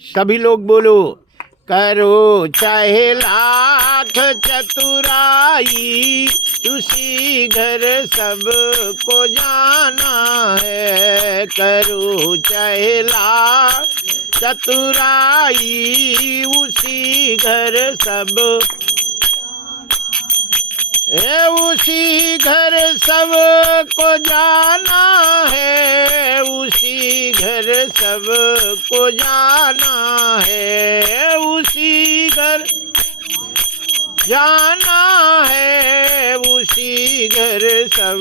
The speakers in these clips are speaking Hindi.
सभी लोग बोलो। करो चाहे लाख चतुराई, उसी घर सबको जाना है। करो चाहे लाख चतुराई, उसी घर सब उसी घर सब को जाना है। उसी घर सब को जाना है। उसी घर जाना है। उसी घर सब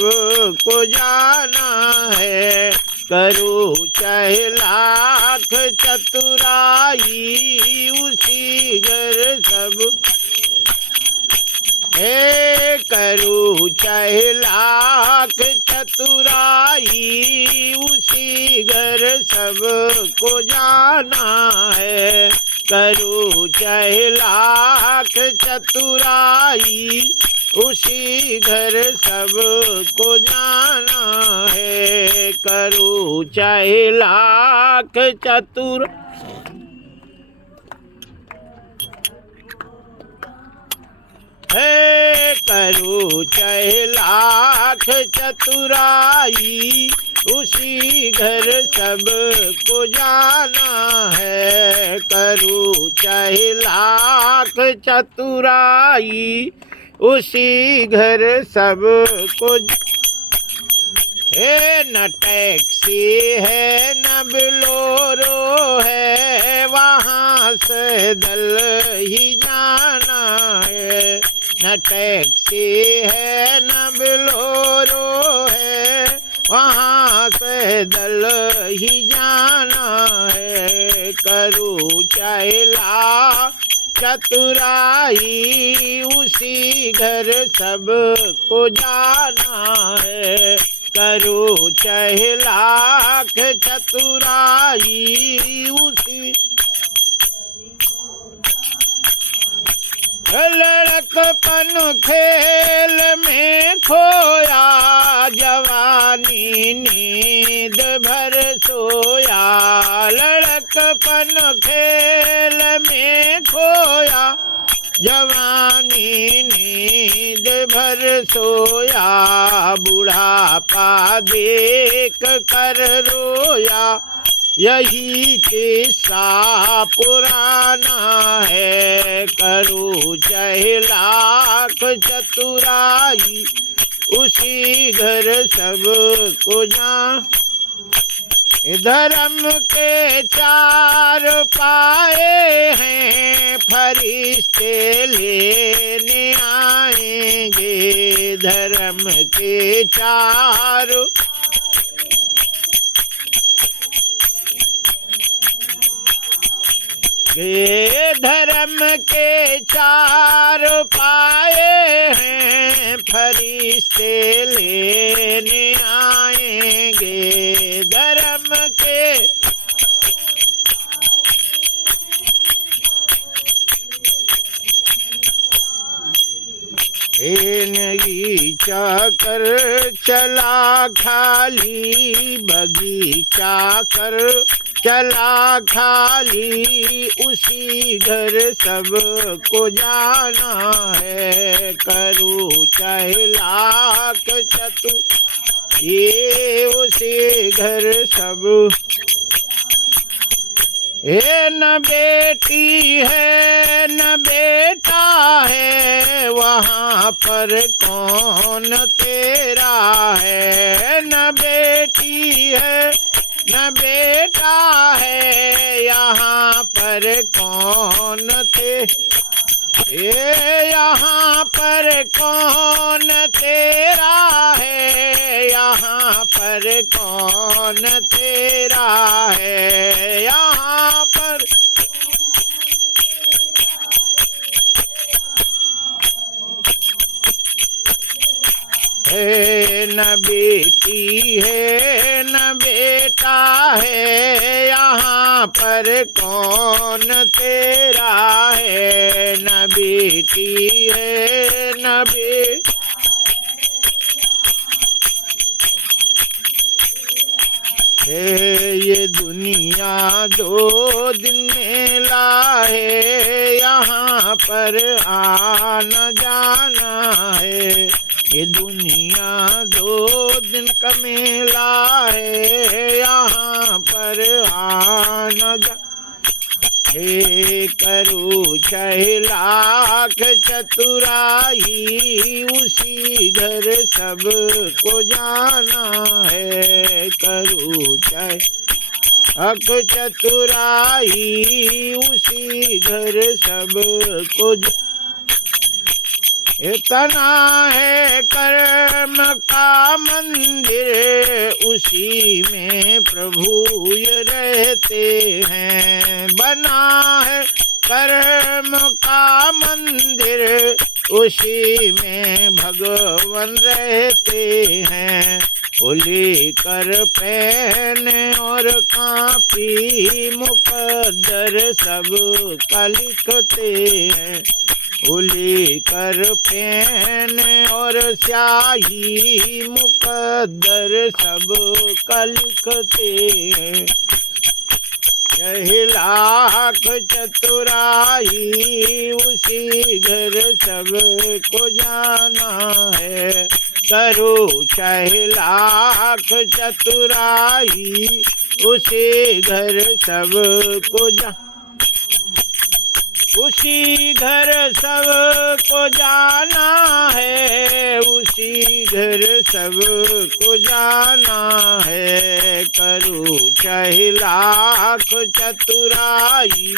को जाना है। करो चाहे लाख चतुराई, उसी घर सब करो चाहे लाख चतुराई, उसी घर सब को जाना है। करो चाहे लाख चतुराई, उसी घर सब को जाना है। करो चाहे लाख चतुर करो चाहे लाख चतुराई, उसी घर सब को जाना है। करो चाहे लाख चतुराई, उसी घर सब को न टैक्सी है न बिलोरो है, वहाँ से दल ही जाना है। न टैक्सी है न बिलोरो है, वहाँ से दल ही जाना है। करो चाहे लाख चतुराई, उसी घर सब को जाना है। करो चाहे लाख चतुराई, उसी लड़कपन खेल में खोया, जवानी नींद भर सोया। लड़कपन खेल में खोया, जवानी नींद भर सोया। बुढ़ापा देख कर रोया, यही किस्सा पुराना है। करो चाहे लाख चतुराई, उसी घर सब को जान। धर्म के चार पाए हैं, फरिश्ते लेने आएंगे। धर्म के चार धर्म के चार पाए हैं, फरिश्ते लेने आएंगे। धर्म के बगीचा कर चला खाली, बगीचा कर चला खाली, उसी घर सब को जाना है। करो चाहे लाख चतु, ये उसी घर सब न बेटी है न बेटा है, वहाँ पर कौन तेरा है। न बेटी है न बेटा है, यहाँ पर कौन यहाँ पर कौन तेरा है। यहाँ पर कौन तेरा है। यहाँ पर न बेटी है न बेटा है, यहाँ पर कौन तेरा है। न बेटी है न है ये दुनिया दो दिन मेला है, यहाँ पर आना जाना है। ये दुनिया दो दिन का मेला है, यहाँ पर आना जाना हे। करू 6 लाख चतुराई, उसी घर सबको जाना है। करू 6 लाख चतुराई, उसी घर सबको इतना है कर्म का मंदिर, उसी में प्रभु ये रहते हैं। बना है कर्म का मंदिर, उसी में भगवान रहते हैं। उली कर पेन और कापी, मुकद्दर सब का लिखते हैं। उली कर पेन और स्याही, मुकद्दर सब का लिखते हैं। 6 लाख चतुराई, उसी घर सबको जाना है। करो 6 लाख चतुराई, उसी घर सबको उसी घर सबको जाना है। उसी घर सबको जाना है। करू 6 लाख चतुराई,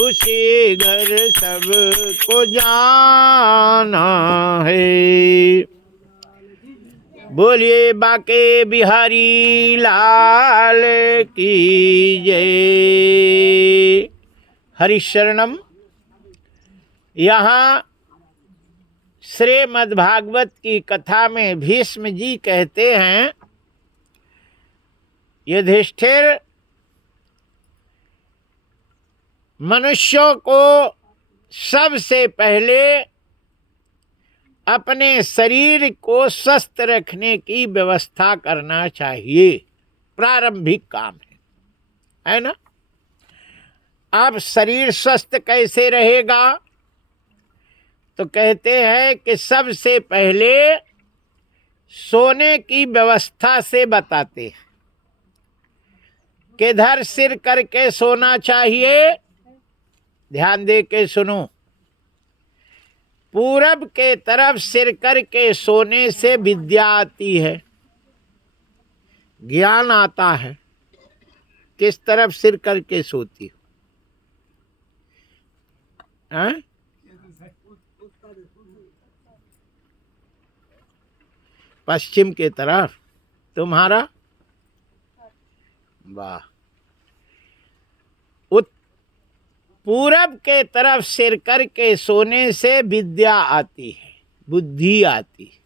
उसी घर सबको जाना है। बोलिए बाके बिहारी लाल की जय। हरिशरणम। यहाँ श्रीमद्भागवत की कथा में भीष्म जी कहते हैं, युधिष्ठिर, मनुष्यों को सबसे पहले अपने शरीर को स्वस्थ रखने की व्यवस्था करना चाहिए। प्रारंभिक काम है ना। अब शरीर स्वस्थ कैसे रहेगा? तो कहते हैं कि सबसे पहले सोने की व्यवस्था से बताते हैं। किधर सिर करके सोना चाहिए? ध्यान दे के सुनो। पूरब के तरफ सिर करके सोने से विद्या आती है, ज्ञान आता है। किस तरफ सिर करके सोती हो? पश्चिम के तरफ। तुम्हारा? वाह। पूरब के तरफ सिर करके सोने से विद्या आती है, बुद्धि आती है।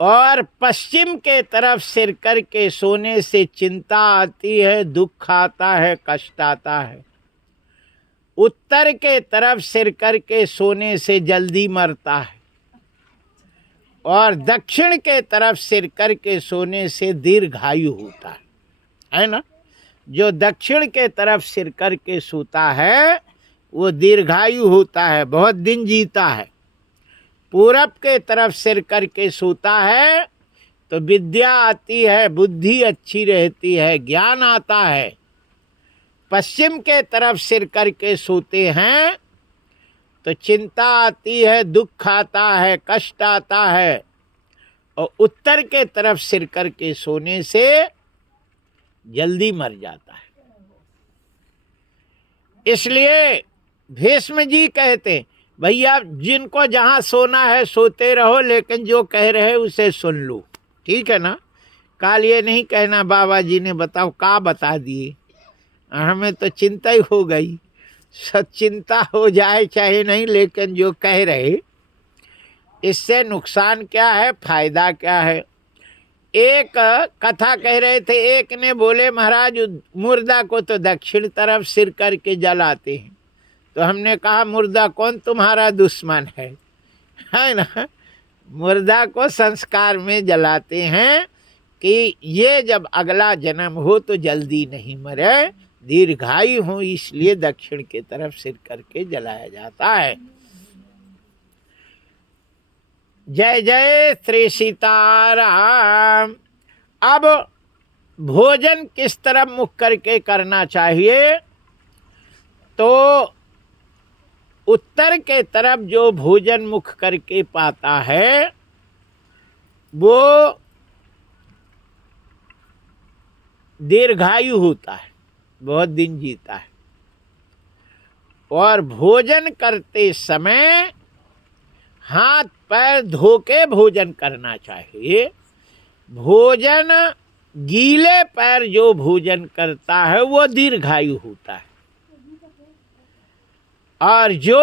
और पश्चिम के तरफ सिर करके सोने से चिंता आती है, दुख आता है, कष्ट आता है। उत्तर के तरफ सिर करके सोने से जल्दी मरता है। और दक्षिण के तरफ सिर करके सोने से दीर्घायु होता है ना। जो दक्षिण के तरफ सिर करके सोता है वो दीर्घायु होता है, बहुत दिन जीता है। पूरब के तरफ सिर करके सोता है तो विद्या आती है, बुद्धि अच्छी रहती है, ज्ञान आता है। पश्चिम के तरफ सिर करके सोते हैं तो चिंता आती है, दुख आता है, कष्ट आता है। और उत्तर के तरफ सिर करके सोने से जल्दी मर जाता है। इसलिए भीष्म जी कहते, भैया जिनको जहाँ सोना है सोते रहो, लेकिन जो कह रहे उसे सुन लो, ठीक है ना। काल ये नहीं कहना बाबा जी ने बताओ का बता दिए, हमें तो चिंता ही हो गई। सचिंता हो जाए चाहे नहीं, लेकिन जो कह रहे इससे नुकसान क्या है, फायदा क्या है। एक कथा कह रहे थे, एक ने बोले महाराज मुर्दा को तो दक्षिण तरफ सिर करके जलाते हैं। तो हमने कहा मुर्दा कौन तुम्हारा दुश्मन है ना। मुर्दा को संस्कार में जलाते हैं कि ये जब अगला जन्म हो तो जल्दी नहीं मरे, दीर्घायु हो, इसलिए दक्षिण की तरफ सिर करके जलाया जाता है। जय जय श्री सीताराम। अब भोजन किस तरफ मुख करके करना चाहिए? तो उत्तर के तरफ जो भोजन मुख करके पाता है वो दीर्घायु होता है, बहुत दिन जीता है। और भोजन करते समय हाथ पैर धो के भोजन करना चाहिए। भोजन गीले पैर जो भोजन करता है वो दीर्घायु होता है, और जो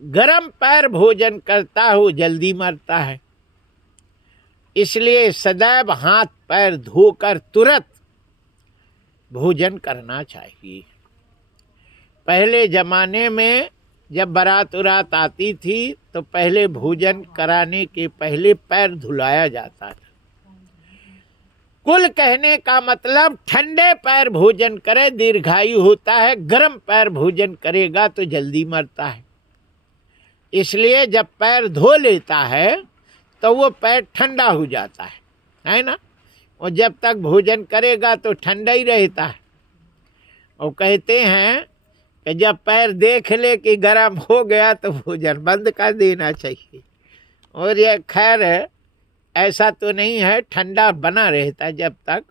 गरम पैर भोजन करता है वो जल्दी मरता है। इसलिए सदैव हाथ पैर धोकर तुरंत भोजन करना चाहिए। पहले जमाने में जब बारात उरात आती थी तो पहले भोजन कराने के पहले पैर धुलाया जाता था। कुल कहने का मतलब ठंडे पैर भोजन करे दीर्घायु होता है, गर्म पैर भोजन करेगा तो जल्दी मरता है। इसलिए जब पैर धो लेता है तो वो पैर ठंडा हो जाता है ना। और जब तक भोजन करेगा तो ठंडा ही रहता है। और कहते हैं कि जब पैर देख ले कि गर्म हो गया तो भोजन बंद कर देना चाहिए। और ये खैर ऐसा तो नहीं है, ठंडा बना रहता है जब तक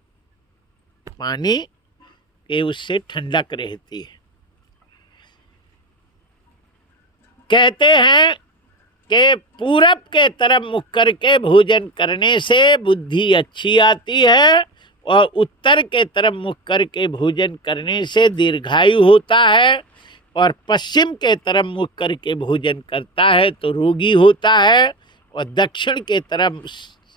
पानी के उससे ठंडक रहती है। कहते हैं कि पूरब के तरफ मुख करके भोजन करने से बुद्धि अच्छी आती है, और उत्तर के तरफ मुख करके भोजन करने से दीर्घायु होता है, और पश्चिम के तरफ मुख करके भोजन करता है तो रोगी होता है, और दक्षिण के तरफ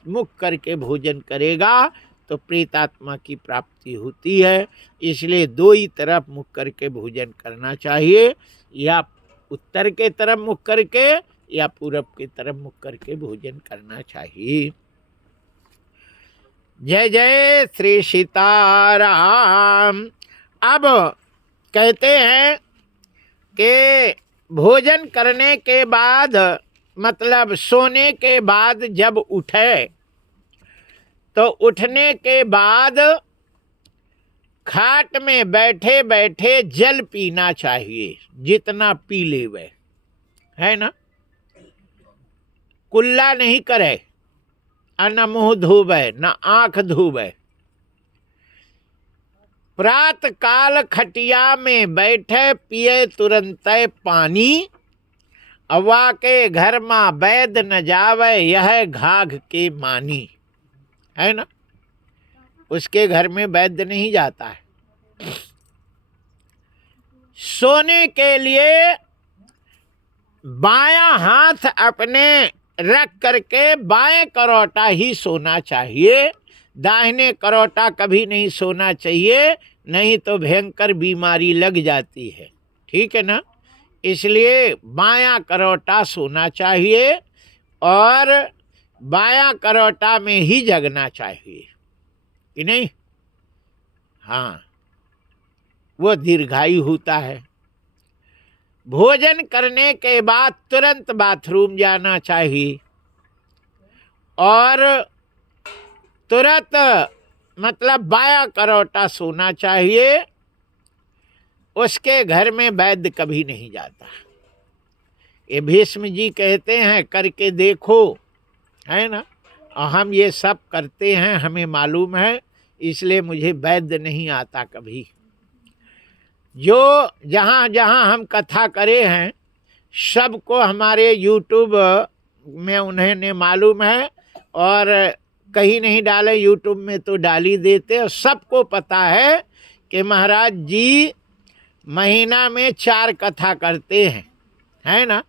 मुख करके भोजन करेगा तो प्रेतात्मा की प्राप्ति होती है। इसलिए दो ही तरफ मुख करके भोजन करना चाहिए, या उत्तर के तरफ मुख करके या पूरब की तरफ मुख करके भोजन करना चाहिए। जय जय श्री सीताराम। अब कहते हैं कि भोजन करने के बाद मतलब सोने के बाद जब उठे तो उठने के बाद खाट में बैठे बैठे जल पीना चाहिए, जितना पी लेवे, है ना। कुल्ला नहीं करे, न मुंह धोवे न आंख धोवे। प्रात काल खटिया में बैठे पिए तुरंत पानी, अवा के घर माँ वैद न जावे यह घाघ के मानी, है ना। उसके घर में वैद्य नहीं जाता है। सोने के लिए बायां हाथ अपने रख करके बाएं करौटा ही सोना चाहिए, दाहिने करौटा कभी नहीं सोना चाहिए, नहीं तो भयंकर बीमारी लग जाती है, ठीक है ना। इसलिए बायां करौटा सोना चाहिए, और बायां करौटा में ही जगना चाहिए कि नहीं। हाँ, वो दीर्घायु होता है। भोजन करने के बाद तुरंत बाथरूम जाना चाहिए, और तुरंत मतलब बायां करौटा सोना चाहिए। उसके घर में वैद्य कभी नहीं जाता। ये भीष्म जी कहते हैं करके देखो, है ना। और हम ये सब करते हैं, हमें मालूम है, इसलिए मुझे वैद्य नहीं आता कभी। जो जहाँ जहाँ हम कथा करे हैं सबको हमारे यूट्यूब में उन्हें मालूम है, और कहीं नहीं डाले यूट्यूब में तो डाल ही देते। और सबको पता है कि महाराज जी महीना में 4 कथा करते हैं, है ना।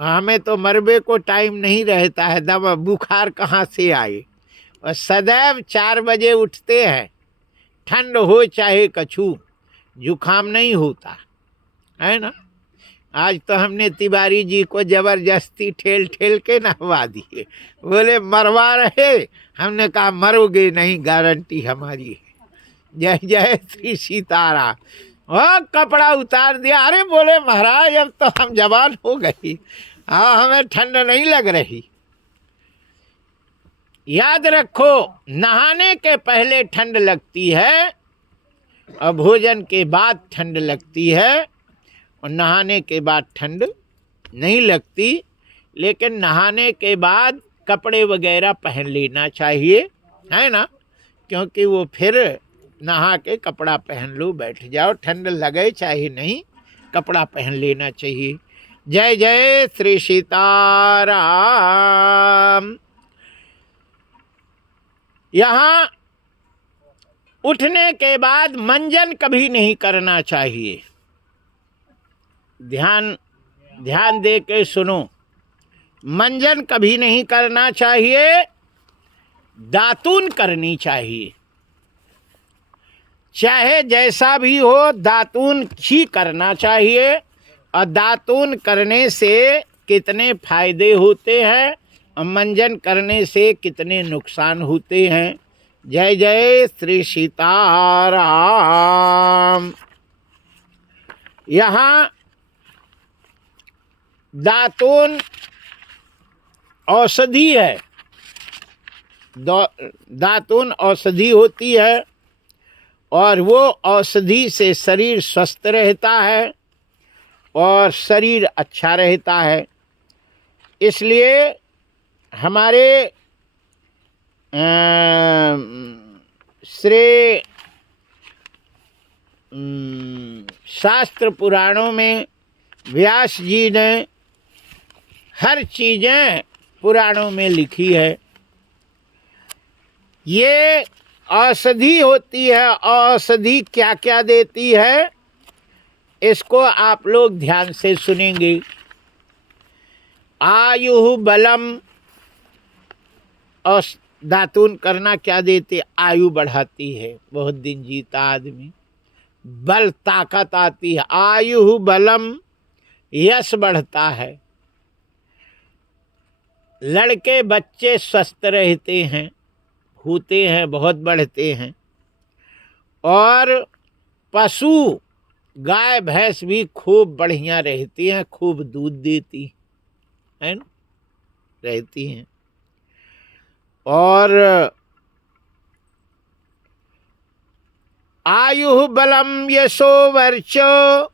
हमें तो मरबे को टाइम नहीं रहता है, दवा बुखार कहाँ से आए। और सदैव 4 बजे उठते हैं, ठंड हो चाहे कछू, जुखाम नहीं होता, है ना। आज तो हमने तिवारी जी को जबरदस्ती ठेल ठेल के नहवा दिए। बोले मरवा रहे, हमने कहा मरोगे नहीं, गारंटी हमारी है। जय जय श्री सीताराम। और कपड़ा उतार दिया। अरे बोले महाराज अब तो हम जवान हो गई, हाँ हमें ठंड नहीं लग रही। याद रखो, नहाने के पहले ठंड लगती है और भोजन के बाद ठंड लगती है, और नहाने के बाद ठंड नहीं लगती। लेकिन नहाने के बाद कपड़े वगैरह पहन लेना चाहिए, है ना, क्योंकि वो फिर नहा के कपड़ा पहन लो, बैठ जाओ, ठंड लगे चाहे नहीं, कपड़ा पहन लेना चाहिए। जय जय श्री सीताराम। यहाँ उठने के बाद मंजन कभी नहीं करना चाहिए। ध्यान दे के सुनो, मंजन कभी नहीं करना चाहिए, दातून करनी चाहिए। चाहे जैसा भी हो, दातून ही करना चाहिए। और दातून करने से कितने फायदे होते हैं और मंजन करने से कितने नुकसान होते हैं। जय जय श्री सीताराम। यहाँ दातून औषधि है, दातून औषधि होती है, और वो औषधि से शरीर स्वस्थ रहता है और शरीर अच्छा रहता है। इसलिए हमारे श्रेय शास्त्र पुराणों में व्यास जी ने हर चीज़ें पुराणों में लिखी है। ये औषधि होती है, औषधि क्या क्या देती है इसको आप लोग ध्यान से सुनेंगे। आयु बलम, और दातून करना क्या देती, आयु बढ़ाती है, बहुत दिन जीता आदमी, बल ताकत आती है। आयु बलम, यश बढ़ता है, लड़के बच्चे स्वस्थ रहते हैं, होते हैं, बहुत बढ़ते हैं। और पशु गाय भैंस भी खूब बढ़िया रहती हैं, खूब दूध देती है ना, रहती हैं। और आयु बलम यशो वर्चो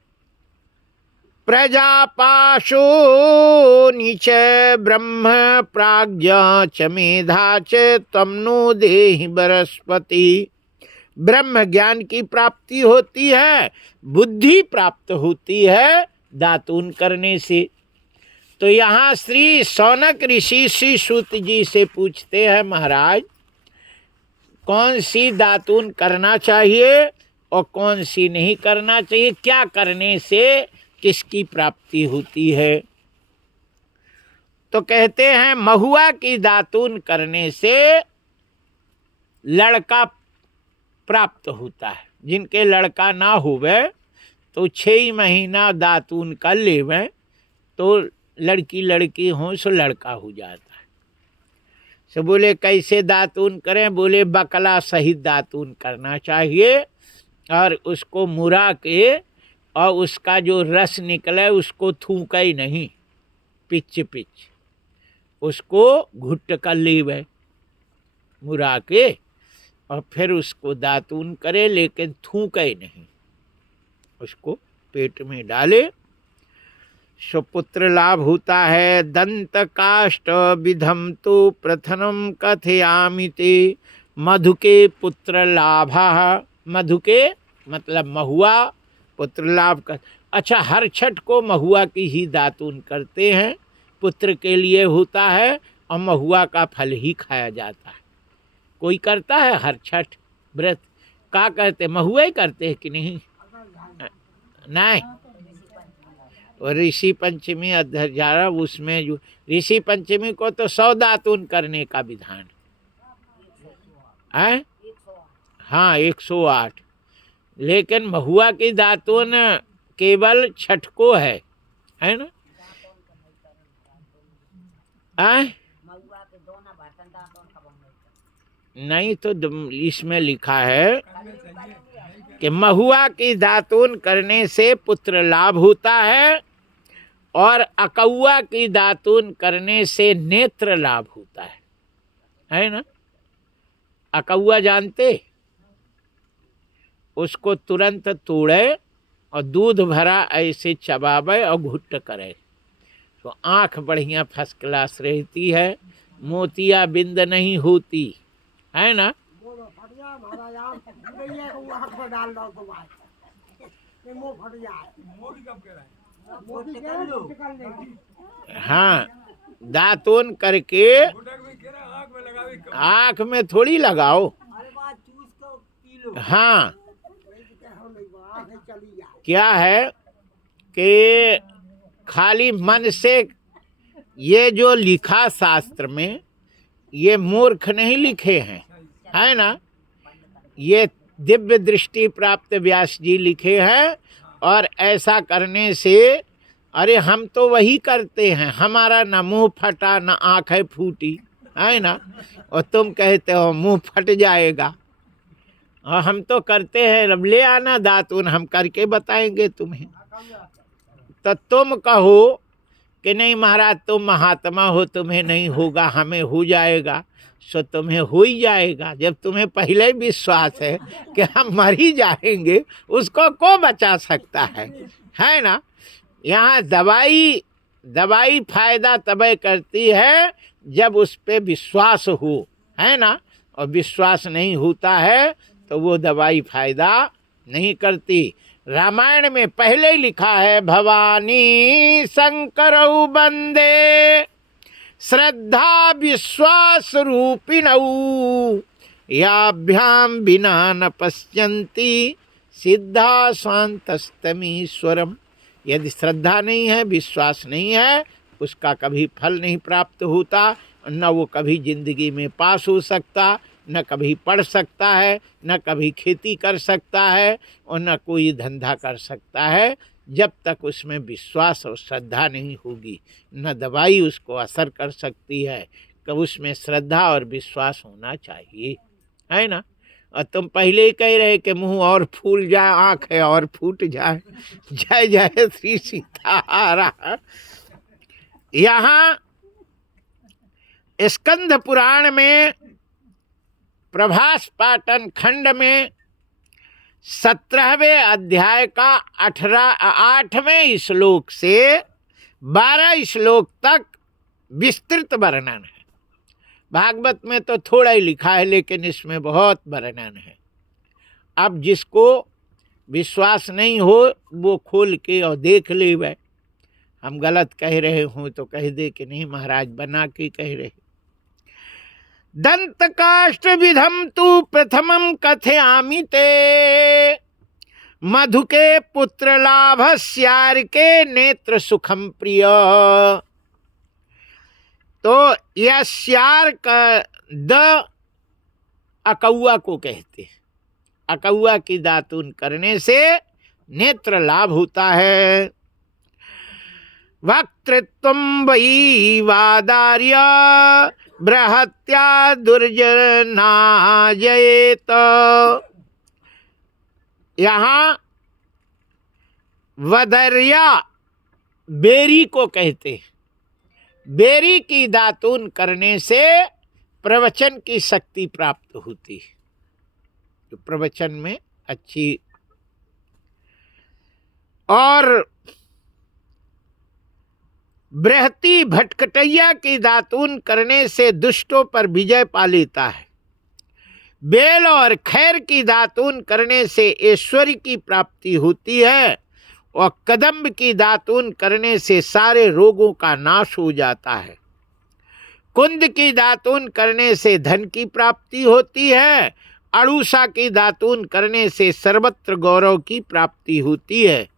प्रजापाशो नीच ब्रह्म प्राज्ञा च मेधा च तमनो देहि बृहस्पति। ब्रह्म ज्ञान की प्राप्ति होती है, बुद्धि प्राप्त होती है दातून करने से। तो यहाँ श्री शौनक ऋषि श्री सूत जी से पूछते हैं, महाराज कौन सी दातून करना चाहिए और कौन सी नहीं करना चाहिए, क्या करने से किसकी प्राप्ति होती है। तो कहते हैं महुआ की दातून करने से लड़का प्राप्त होता है। जिनके लड़का ना होवे तो 6 महीना दातून कर लेवे तो लड़की हों सो लड़का हो जाता है। सो बोले कैसे दातून करें, बोले बकला सहित दातून करना चाहिए, और उसको मुरा के और उसका जो रस निकले उसको थूका ही नहीं, पिच उसको घुट कर लेवे मुरा के, और फिर उसको दातून करे, लेकिन थूके नहीं, उसको पेट में डाले, सुपुत्र लाभ होता है। दंत काष्ठ विधम तो प्रथम कथयामि ते मधुके पुत्र लाभा। मधुके मतलब महुआ, पुत्र लाभ का। अच्छा, हर छठ को महुआ की ही दातून करते हैं, पुत्र के लिए होता है और महुआ का फल ही खाया जाता है। कोई करता है हर छठ व्रत का करते, महुआ ही करते हैं कि नहीं? नहीं, और ऋषि पंचमी अध्यारा उसमें जो ऋषि पंचमी को तो 100 दातून करने का विधान है, हाँ 108। लेकिन महुआ की दातून केवल छठ को है, है ना। आए? नहीं तो इसमें लिखा है कि महुआ की दातून करने से पुत्र लाभ होता है और अकौआ की दातून करने से नेत्र लाभ होता है ना। अकौआ जानते? उसको तुरंत तोड़े और दूध भरा ऐसे चबावे और घुट्ट करे तो आंख बढ़िया फर्स्ट क्लास रहती है, मोतिया बिंद नहीं होती, है ना। हाँ, दातून करके आंख में थोड़ी लगाओ। हाँ, क्या है कि खाली मन से ये जो लिखा शास्त्र में, ये मूर्ख नहीं लिखे हैं, है ना। ये दिव्य दृष्टि प्राप्त व्यास जी लिखे हैं। और ऐसा करने से, अरे हम तो वही करते हैं, हमारा न मुंह फटा न आंखें फूटी, है ना। और तुम कहते हो मुंह फट जाएगा। और हम तो करते हैं, अब ले आना दातून, हम करके बताएंगे तुम्हें। तो तुम कहो कि नहीं महाराज तुम महात्मा हो, तुम्हें नहीं होगा, हमें हो जाएगा। सो तुम्हें हो ही जाएगा। जब तुम्हें पहले ही विश्वास है कि हम मर ही जाएंगे, उसको कौन बचा सकता है ना। यहाँ दवाई फायदा तबै करती है जब उस पे विश्वास हो, है ना। और विश्वास नहीं होता है तो वो दवाई फायदा नहीं करती। रामायण में पहले ही लिखा है, भवानी शंकरौ बंदे श्रद्धा विश्वास रूपिणौ याभ्याम बिना न पश्यन्ति सिद्धा शांतस्तमीश्वरम। यदि श्रद्धा नहीं है, विश्वास नहीं है, उसका कभी फल नहीं प्राप्त होता, न वो कभी जिंदगी में पास हो सकता, न कभी पढ़ सकता है, न कभी खेती कर सकता है, और न कोई धंधा कर सकता है, जब तक उसमें विश्वास और श्रद्धा नहीं होगी। न दवाई उसको असर कर सकती है, कब उसमें श्रद्धा और विश्वास होना चाहिए, है ना। और तुम पहले ही कह रहे कि मुंह और फूल जाए, आंखें और फूट जाए। जय जय श्री सीताराम। यहाँ स्कंद पुराण में प्रभास पाटन खंड में 17वें अध्याय का 8वें श्लोक से 12 श्लोक तक विस्तृत वर्णन है। भागवत में तो थोड़ा ही लिखा है, लेकिन इसमें बहुत वर्णन है। अब जिसको विश्वास नहीं हो वो खोल के और देख ले। वह हम गलत कह रहे हों तो कह दे कि नहीं महाराज बना के कह रहे। दंत काष्ठ विधम तु प्रथमम कथयामि ते मधु के पुत्र लाभ श्यार के नेत्र सुखम प्रिय। तो यह श्यार का द अकौआ को कहते हैं। अकौआ की दातून करने से नेत्र लाभ होता है। वक्तृत्वं वै वादार्य बृहत्या दुर्जनाजयेत। यहाँ वदर्या बेरी को कहते हैं। बेरी की दातून करने से प्रवचन की शक्ति प्राप्त होती है, तो प्रवचन में अच्छी। और बृहती भटकटैया की दातून करने से दुष्टों पर विजय पा लेता है। बेल और खैर की दातून करने से ऐश्वर्य की प्राप्ति होती है। और कदम्ब की दातून करने से सारे रोगों का नाश हो जाता है। कुंद की दातून करने से धन की प्राप्ति होती है। अड़ूसा की दातून करने से सर्वत्र गौरव की प्राप्ति होती है।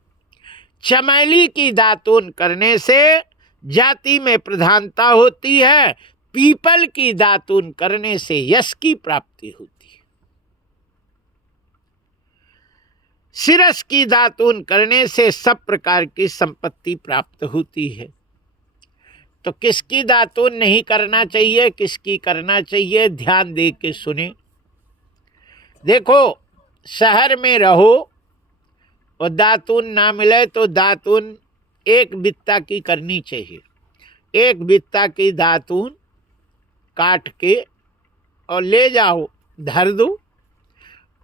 चमेली की दातून करने से जाति में प्रधानता होती है। पीपल की दातून करने से यश की प्राप्ति होती है। शिरस की दातून करने से सब प्रकार की संपत्ति प्राप्त होती है। तो किसकी दातून नहीं करना चाहिए, किसकी करना चाहिए, ध्यान दे के सुने। देखो, शहर में रहो और दातून ना मिले तो दातून एक बित्ता की करनी चाहिए। एक बित्ता की दातून काट के और ले जाओ, धर दो,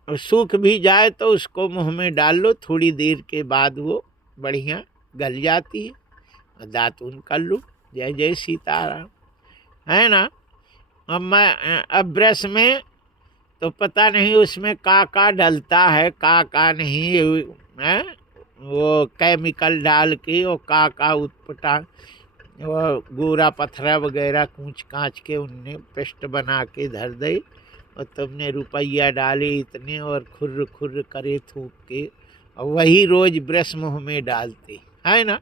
और सूख भी जाए तो उसको मुंह में डाल लो। थोड़ी देर के बाद वो बढ़िया गल जाती है और दातून कर लो। जय जय सीताराम, है ना। अब ब्रश में तो पता नहीं उसमें का डलता है, का नहीं है। वो केमिकल डाल के वो का उत्पटा, वो गोरा पत्थरा वगैरह कूच कांच के उनने पेस्ट बना के धर दे, और तुमने रुपया डाले इतने और खुर्र खुर्र करे थूक के, और वही रोज ब्रश मुँह में डालते, है ना।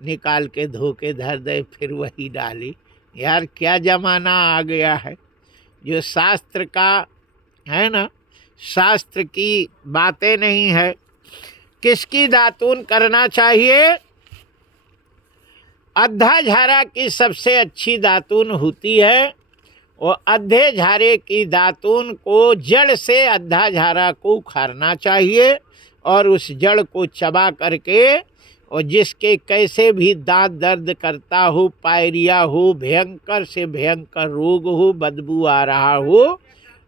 निकाल के धो के धर दे, फिर वही डाले। यार क्या जमाना आ गया है। जो शास्त्र का है ना, शास्त्र की बातें नहीं है। किसकी दातून करना चाहिए? अद्धा झारा की सबसे अच्छी दातून होती है। और अद्धे झारे की दातून को जड़ से अद्धा झारा को उखाड़ना चाहिए और उस जड़ को चबा करके, और जिसके कैसे भी दांत दर्द करता हो, पायरिया हो, भयंकर से भयंकर रोग हो, बदबू आ रहा हो,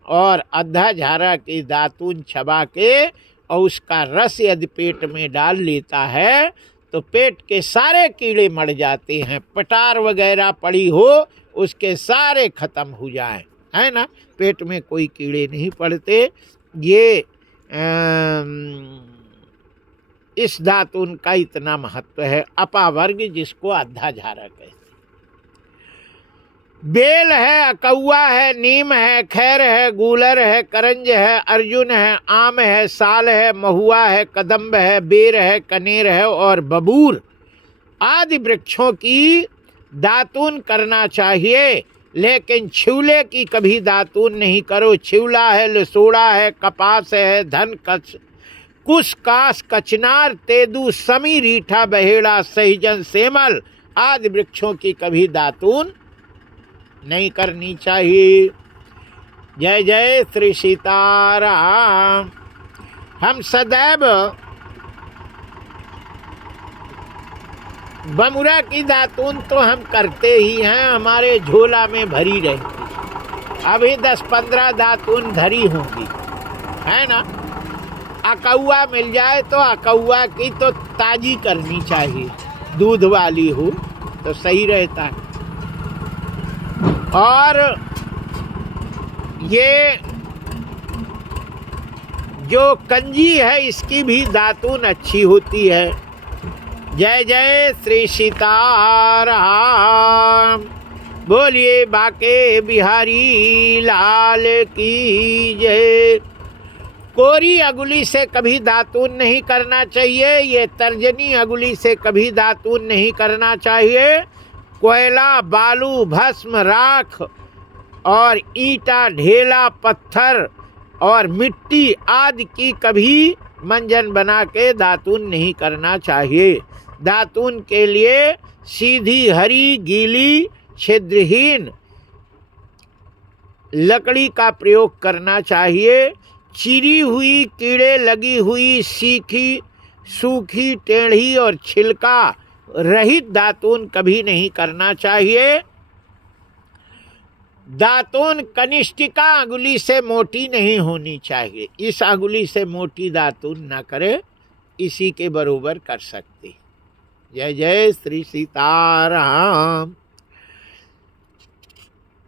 और अद्धा झारा की दातून चबा के और उसका रस यदि पेट में डाल लेता है तो पेट के सारे कीड़े मर जाते हैं। पटार वगैरह पड़ी हो उसके सारे खत्म हो जाए, है ना। पेट में कोई कीड़े नहीं पड़ते। ये इस दातून का इतना महत्व है। अपावर्ग जिसको अद्धा झारा कहते। बेल है, अकौआ है, नीम है, खैर है, गूलर है, करंज है, अर्जुन है, आम है, साल है, महुआ है, कदम्ब है, बेर है, कनेर है और बबूर आदि वृक्षों की दातून करना चाहिए। लेकिन छिवले की कभी दातून नहीं करो। छिवला है, लसोड़ा है, कपास है, धन कच, कुश, कास, कचनार, तेदू, समी, रीठा, बहेड़ा, सहीजन, सेमल आदि वृक्षों की कभी दातून नहीं करनी चाहिए। जय जय श्री सीताराम। हम सदैव बमुरा की दातून तो हम करते ही हैं, हमारे झोला में भरी रहती। अभी 10-15 दातून धरी होंगी, है ना। अकौआ मिल जाए तो अकौआ की तो ताजी करनी चाहिए, दूध वाली हो तो सही रहता है। और ये जो कंजी है इसकी भी दातून अच्छी होती है। जय जय श्री सीताराम। बोलिए बाके बिहारी लाल की जय। कोरी अंगुली से कभी दातून नहीं करना चाहिए। ये तर्जनी अंगुली से कभी दातून नहीं करना चाहिए। कोयला, बालू, भस्म, राख और ईंटा, ढेला, पत्थर और मिट्टी आदि की कभी मंजन बना के दातून नहीं करना चाहिए। दातून के लिए सीधी, हरी, गीली, छिद्रहीन लकड़ी का प्रयोग करना चाहिए। चिरी हुई, कीड़े लगी हुई, सीखी, सूखी, टेढ़ी और छिलका रहित दातून कभी नहीं करना चाहिए। दातून कनिष्ठिका अंगुली से मोटी नहीं होनी चाहिए। इस अंगुली से मोटी दातून न करे, इसी के बरोबर कर सकते। जय जय श्री सीताराम।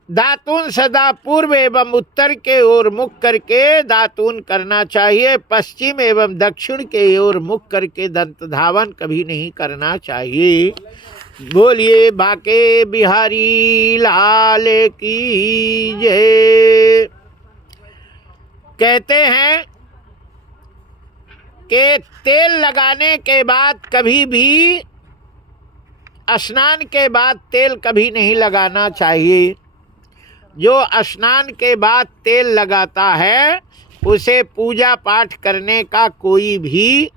दातून सदा पूर्व एवं उत्तर के ओर मुख करके दातून करना चाहिए। पश्चिम एवं दक्षिण के ओर मुख करके दंत धावन कभी नहीं करना चाहिए। बोलिए बाके बिहारी लाल की जय। कहते हैं कि तेल लगाने के बाद कभी भी, स्नान के बाद तेल कभी नहीं लगाना चाहिए। जो स्नान के बाद तेल लगाता है उसे पूजा पाठ करने का कोई भी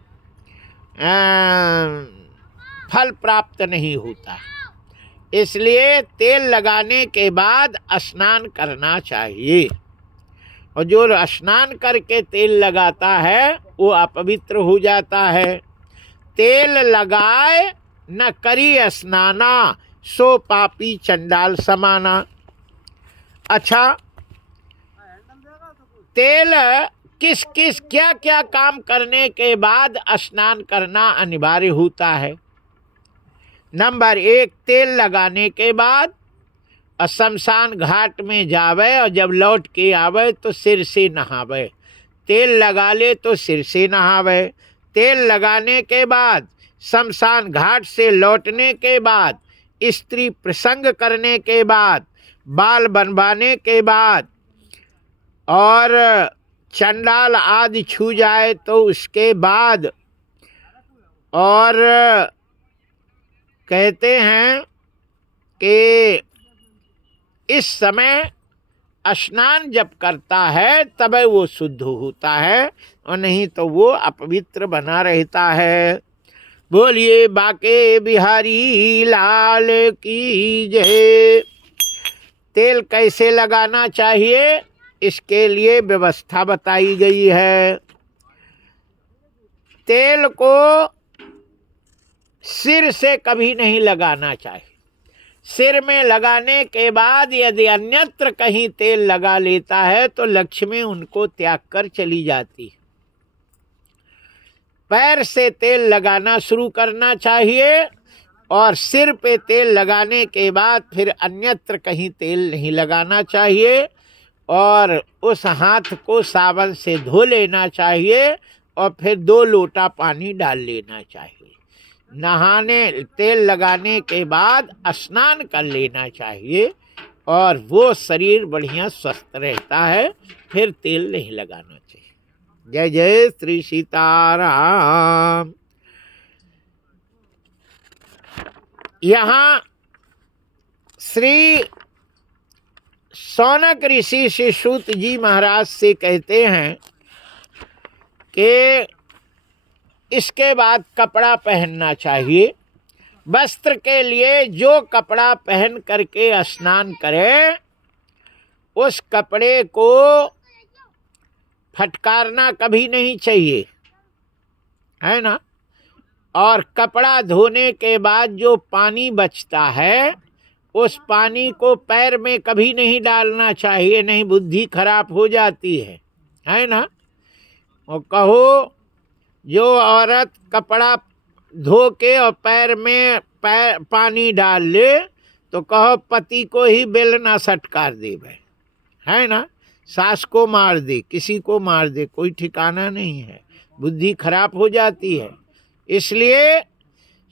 फल प्राप्त नहीं होता। इसलिए तेल लगाने के बाद स्नान करना चाहिए, और जो स्नान करके तेल लगाता है वो अपवित्र हो जाता है। तेल लगाए न करी स्नाना, सो पापी चंडाल समाना। अच्छा, तेल किस किस क्या क्या काम करने के बाद स्नान करना अनिवार्य होता है? नंबर 1, तेल लगाने के बाद शमशान घाट में जावे और जब लौट के आवे तो सिर से नहावे। तेल लगा ले तो सिर से नहावे। तेल लगाने के बाद शमशान घाट से लौटने के बाद स्त्री प्रसंग करने के बाद बाल बनवाने के बाद और चंडाल आदि छू जाए तो उसके बाद, और कहते हैं कि इस समय स्नान जब करता है तब वो शुद्ध होता है, और नहीं तो वो अपवित्र बना रहता है। बोलिए बाके बिहारी लाल की जय। तेल कैसे लगाना चाहिए, इसके लिए व्यवस्था बताई गई है। तेल को सिर से कभी नहीं लगाना चाहिए। सिर में लगाने के बाद यदि अन्यत्र कहीं तेल लगा लेता है तो लक्ष्मी उनको त्याग कर चली जाती है। पैर से तेल लगाना शुरू करना चाहिए, और सिर पे तेल लगाने के बाद फिर अन्यत्र कहीं तेल नहीं लगाना चाहिए, और उस हाथ को साबुन से धो लेना चाहिए, और फिर 2 लोटा पानी डाल लेना चाहिए। नहाने तेल लगाने के बाद स्नान कर लेना चाहिए, और वो शरीर बढ़िया स्वस्थ रहता है। फिर तेल नहीं लगाना चाहिए। जय जय श्री सीताराम। यहाँ श्री सौनक ऋषि श्री सूत जी महाराज से कहते हैं कि इसके बाद कपड़ा पहनना चाहिए। वस्त्र के लिए जो कपड़ा पहन करके स्नान करे उस कपड़े को फटकारना कभी नहीं चाहिए, है ना। और कपड़ा धोने के बाद जो पानी बचता है उस पानी को पैर में कभी नहीं डालना चाहिए, नहीं बुद्धि खराब हो जाती है ना। और कहो जो औरत कपड़ा धो के और पैर में पानी डाल ले तो कहो पति को ही बेलना सटकार देवे, है ना। सास को मार दे, किसी को मार दे, कोई ठिकाना नहीं है, बुद्धि खराब हो जाती है। इसलिए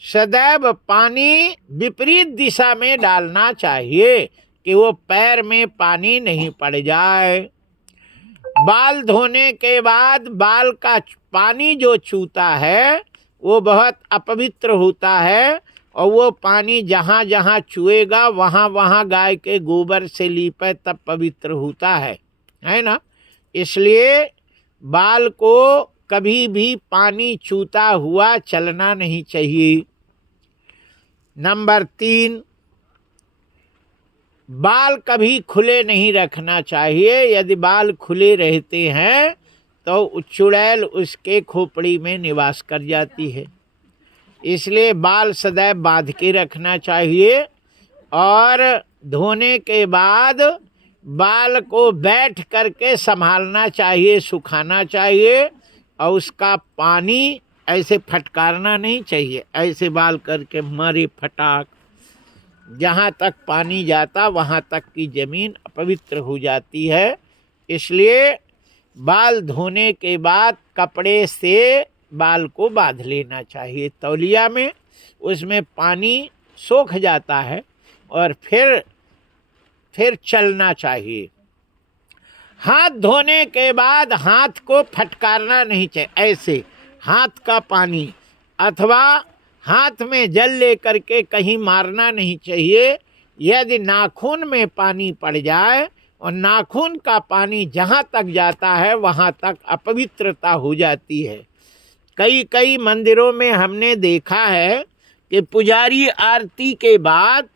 सदैव पानी विपरीत दिशा में डालना चाहिए कि वो पैर में पानी नहीं पड़ जाए। बाल धोने के बाद बाल का पानी जो छूता है वो बहुत अपवित्र होता है, और वो पानी जहाँ जहाँ छुएगा वहाँ वहाँ गाय के गोबर से लीपे तब पवित्र होता है ना। इसलिए बाल को कभी भी पानी छूता हुआ चलना नहीं चाहिए। नंबर 3, बाल कभी खुले नहीं रखना चाहिए। यदि बाल खुले रहते हैं तो चुड़ैल उसके खोपड़ी में निवास कर जाती है। इसलिए बाल सदैव बांध के रखना चाहिए, और धोने के बाद बाल को बैठ करके संभालना चाहिए, सुखाना चाहिए, और उसका पानी ऐसे फटकारना नहीं चाहिए। ऐसे बाल करके मारे फटाक, जहाँ तक पानी जाता वहाँ तक की ज़मीन अपवित्र हो जाती है। इसलिए बाल धोने के बाद कपड़े से बाल को बांध लेना चाहिए तौलिया में, उसमें पानी सोख जाता है, और फिर चलना चाहिए। हाथ धोने के बाद हाथ को फटकारना नहीं चाहिए। ऐसे हाथ का पानी अथवा हाथ में जल लेकर के कहीं मारना नहीं चाहिए। यदि नाखून में पानी पड़ जाए और नाखून का पानी जहाँ तक जाता है वहाँ तक अपवित्रता हो जाती है। कई कई मंदिरों में हमने देखा है कि पुजारी आरती के बाद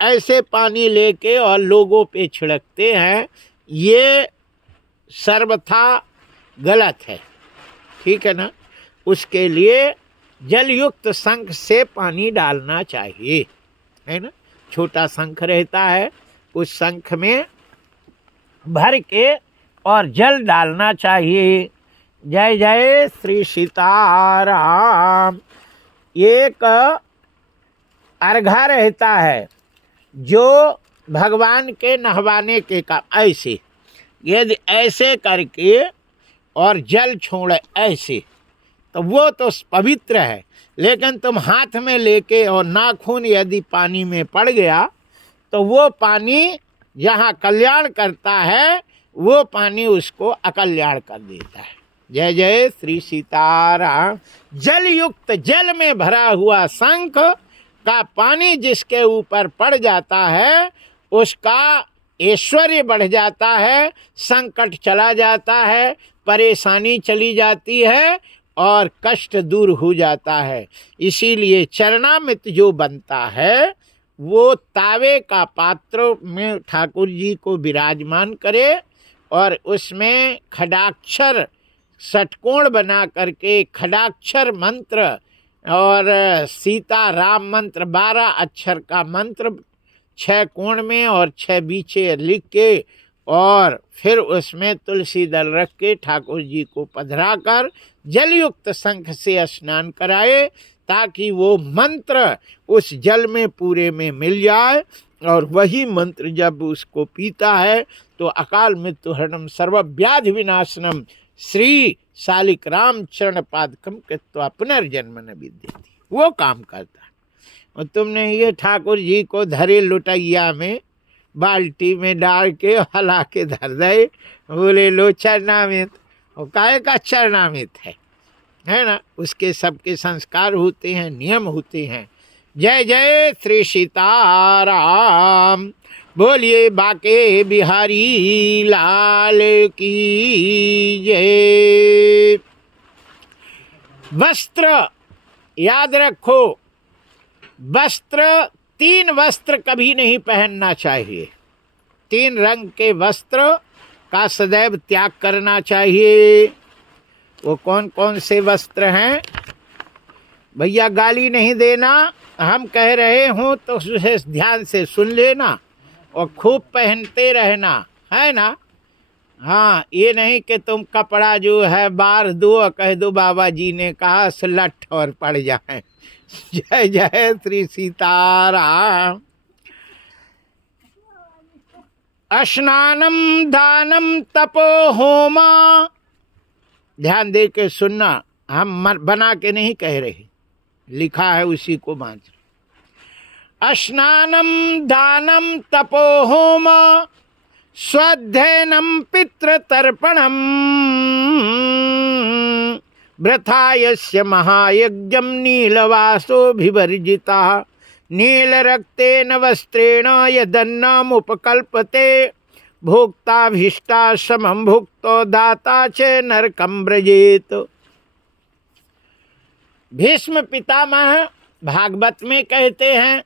ऐसे पानी लेके और लोगों पे छिड़कते हैं। ये सर्वथा गलत है, ठीक है ना। उसके लिए जलयुक्त शंख से पानी डालना चाहिए, है ना। छोटा शंख रहता है, उस शंख में भर के और जल डालना चाहिए। जय जय श्री सीताराम। एक अर्घा रहता है जो भगवान के नहवाने के काम, ऐसे यदि ऐसे करके और जल छोड़े ऐसे, तो वो तो पवित्र है। लेकिन तुम हाथ में लेके और नाखून यदि पानी में पड़ गया तो वो पानी जहाँ कल्याण करता है वो पानी उसको अकल्याण कर देता है। जय जय श्री सीताराम। जल युक्त, जल में भरा हुआ शंख का पानी जिसके ऊपर पड़ जाता है उसका ऐश्वर्य बढ़ जाता है, संकट चला जाता है, परेशानी चली जाती है और कष्ट दूर हो जाता है। इसीलिए चरणामृत जो बनता है वो तावे का पात्र में ठाकुर जी को विराजमान करे और उसमें खडाक्षर षटकोण बना करके खडाक्षर मंत्र और सीता राम मंत्र 12 अक्षर का मंत्र 6 कोण में और 6 बीचे लिख के और फिर उसमें तुलसी दल रख के ठाकुर जी को पधरा कर जलयुक्त शंख से स्नान कराए, ताकि वो मंत्र उस जल में पूरे में मिल जाए। और वही मंत्र जब उसको पीता है तो अकाल मृत्यु हरणम सर्व व्याधि विनाशनम श्री शालिक राम चरण पादकम कृत्वा पुनर्जन्म न विद्यति, वो काम करता है। और तुमने ये ठाकुर जी को धरे लुटैया में बाल्टी में डाल के हला के धर दे, बोले लो चरणामृत। और काहे का चरणामृत है ना। उसके सबके संस्कार होते हैं, नियम होते हैं। जय जय श्री सीताराम। बोलिए बाके बिहारी लाल की जय। वस्त्र याद रखो, वस्त्र 3 वस्त्र कभी नहीं पहनना चाहिए। 3 रंग के वस्त्र का सदैव त्याग करना चाहिए। वो कौन कौन से वस्त्र हैं भैया? गाली नहीं देना, हम कह रहे हों तो उसे ध्यान से सुन लेना और खूब पहनते रहना, है ना। हाँ, ये नहीं कि तुम कपड़ा जो है बार दो और कह दो बाबा जी ने कहा लठ और पड़ जाए। जय जय श्री सीताराम। स्नानम दानम तपो होमा, ध्यान दे के सुनना, हम बना के नहीं कह रहे, लिखा है उसी को मान। स्नानम दानम तपो होम स्वाध्ययनम पितृतर्पणम व्रथायस्य महायज्ञम नीलवासोभिवर्जिता नीलरक्तेन वस्त्रेण यदन्नमुपकल्पते भोक्ताभीष्टा समं भुक्तो दाता च नरकं व्रजेत। भीष्म पितामह भागवत में कहते हैं,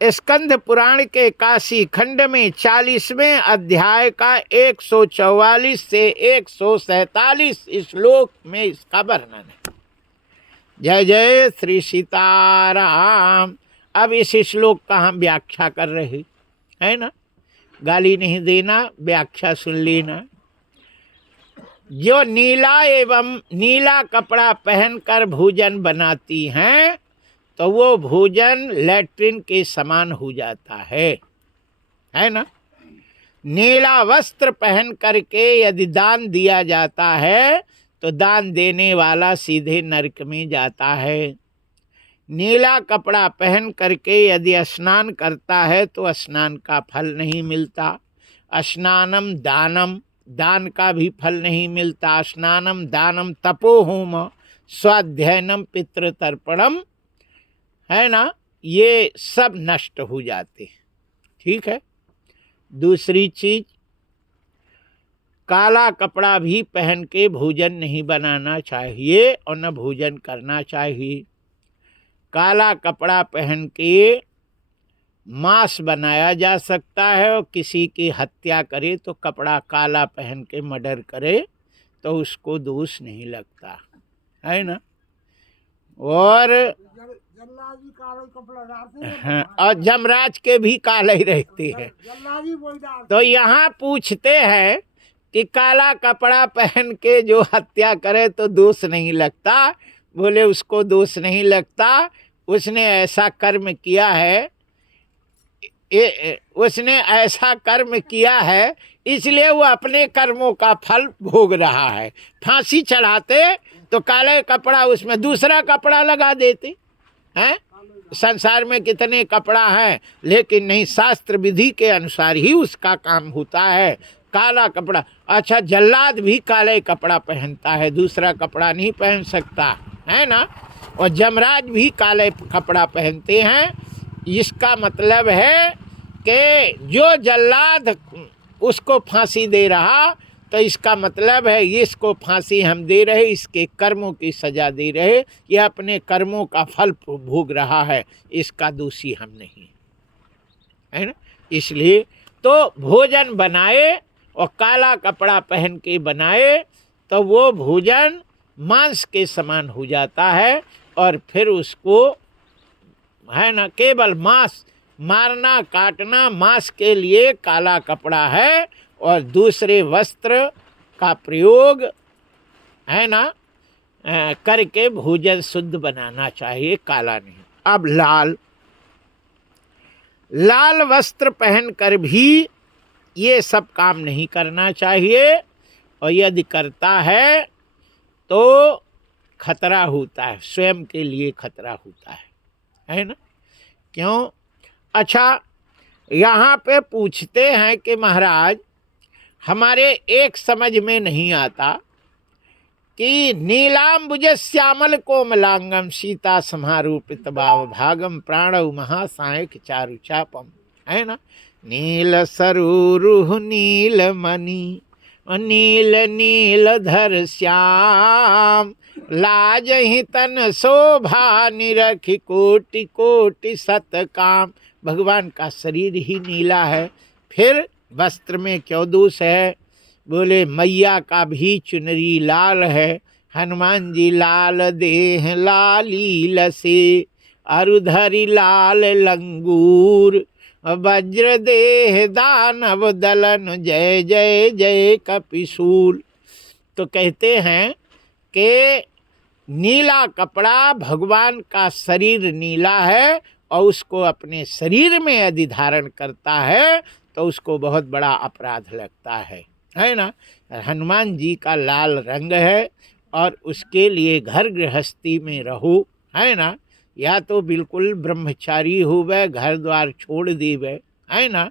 स्कंद पुराण के काशी खंड में 40वें अध्याय का 144 से 147 श्लोक में इसका वर्णन है। जय जय श्री सीताराम। अब इस श्लोक का हम व्याख्या कर रहे है ना, गाली नहीं देना, व्याख्या सुन लेना। जो नीला एवं नीला कपड़ा पहनकर भोजन बनाती हैं तो वो भोजन लैट्रिन के समान हो जाता है ना। नीला वस्त्र पहन करके यदि दान दिया जाता है तो दान देने वाला सीधे नरक में जाता है। नीला कपड़ा पहन करके यदि स्नान करता है तो स्नान का फल नहीं मिलता। स्नानम दानम, दान का भी फल नहीं मिलता। स्नानम दानम तपोहोम स्वाध्ययनम पितृतर्पणम, है ना, ये सब नष्ट हो जाते हैं। ठीक है। दूसरी चीज, काला कपड़ा भी पहन के भोजन नहीं बनाना चाहिए और न भोजन करना चाहिए। काला कपड़ा पहन के मांस बनाया जा सकता है और किसी की हत्या करे तो कपड़ा काला पहन के मर्डर करे तो उसको दोष नहीं लगता है ना। और और जमराज के भी काले ही रहते हैं। तो यहाँ पूछते हैं कि काला कपड़ा पहन के जो हत्या करे तो दोष नहीं लगता। बोले उसको दोष नहीं लगता, उसने ऐसा कर्म किया है, उसने ऐसा कर्म किया है इसलिए वो अपने कर्मों का फल भोग रहा है। फांसी चढ़ाते तो काले कपड़ा उसमें दूसरा कपड़ा लगा देते हैं। संसार में कितने कपड़ा हैं, लेकिन नहीं, शास्त्र विधि के अनुसार ही उसका काम होता है। काला कपड़ा, अच्छा जल्लाद भी काले कपड़ा पहनता है, दूसरा कपड़ा नहीं पहन सकता है ना। और जमराज भी काले कपड़ा पहनते हैं। इसका मतलब है कि जो जल्लाद उसको फांसी दे रहा तो इसका मतलब है इसको फांसी हम दे रहे, इसके कर्मों की सजा दे रहे, ये अपने कर्मों का फल भोग रहा है, इसका दोषी हम नहीं है ना। इसलिए तो भोजन बनाए और काला कपड़ा पहन के बनाए तो वो भोजन मांस के समान हो जाता है और फिर उसको है ना केवल मांस मारना काटना मांस के लिए काला कपड़ा है और दूसरे वस्त्र का प्रयोग है ना करके भोजन शुद्ध बनाना चाहिए, काला नहीं। अब लाल वस्त्र पहनकर भी ये सब काम नहीं करना चाहिए और यदि करता है तो खतरा होता है, स्वयं के लिए खतरा होता है ना। क्यों? अच्छा यहाँ पे पूछते हैं कि महाराज हमारे एक समझ में नहीं आता कि नीलाम्बुज श्यामल कोमलांगम सीता समारूपित भाव भागम प्राणव महासायक चारु चापम है ना। नील सरूरुह नील मणि नील नील धर श्याम लाज ही तन शोभा निरखि कोटि कोटि सत काम। भगवान का शरीर ही नीला है, फिर वस्त्र में क्यों दोष है? बोले मैया का भी चुनरी लाल है, हनुमान जी लाल देह लाली लसे अरुधरी लाल लंगूर वज्र देह दानव दलन जय जय जय कपिशूल। तो कहते हैं कि नीला कपड़ा भगवान का शरीर नीला है और उसको अपने शरीर में यदि धारण करता है तो उसको बहुत बड़ा अपराध लगता है ना। हनुमान जी का लाल रंग है और उसके लिए घर गृहस्थी में रहो है ना, या तो बिल्कुल ब्रह्मचारी हो गए, घर द्वार छोड़ दीवे है ना,